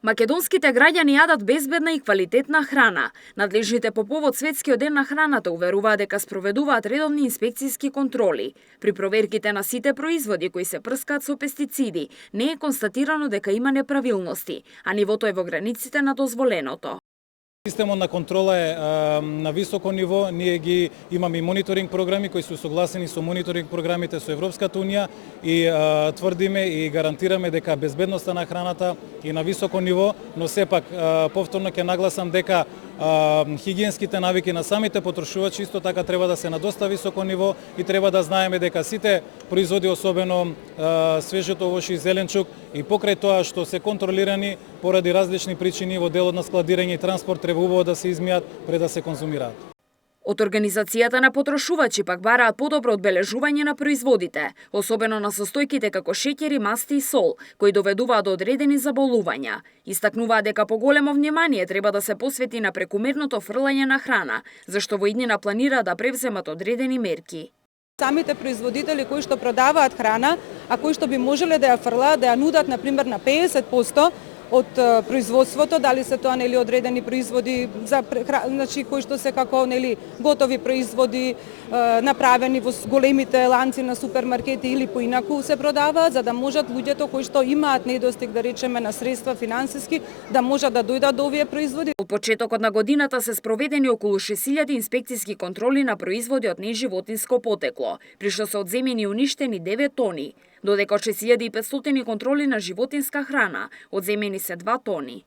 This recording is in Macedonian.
Македонските граѓани јадат безбедна и квалитетна храна. Надлежните по повод Светскиот ден на храната уверуваат дека спроведуваат редовни инспекцијски контроли. При проверките на сите производи кои се прскаат со пестициди, не е констатирано дека има неправилности, а нивото е во границите на дозволеното. Системот на контрола е на високо ниво. Ние ги имаме и мониторинг програми кои се согласени со мониторинг програмите со Европската унија и тврдиме и гарантираме дека безбедноста на храната е на високо ниво, но сепак повторно ќе нагласам дека хигиенските навики на самите потрошувачи исто така треба да се на доста високо ниво и треба да знаеме дека сите производи, особено свежето овошје и зеленчук, и покрај тоа што се контролирани поради различни причини во делот на складирање и транспорт, треба убаво да се измијат пред да се конзумираат. Од Организацијата на потрошувачи пак бараат подобро одбележување на производите, особено на состојките како шеќери, масти и сол, кои доведуваат до одредени заболувања. Истакнуваат дека поголемо внимание треба да се посвети на прекумерното фрлање на храна, зашто во иднина планираат да превземат одредени мерки. Самите производители кои што продаваат храна, а кои што би можеле да ја фрлаат, да ја нудат на пример на 50% од производството, дали се тоа нели одредени производи за значи кои што се како нели готови производи направени во големите ланци на супермаркети или поинаку се продаваат, за да можат луѓето кои што имаат недостиг, да речеме, на средства финансиски, да можат да дојдат до овие производи. Од почетокот на годината се спроведени околу 6000 инспекцијски контроли на производи од неживотинско потекло, при што се одземени и уништени 9 тони, додека од 6500 контроли на животинска храна одземени се 2 тони.